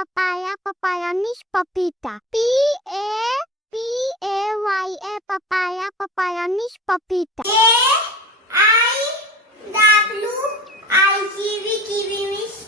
papaya, papaya means papita. P-A-Y-A, papaya, papaya means papita. KIWI, kiwi, kiwi means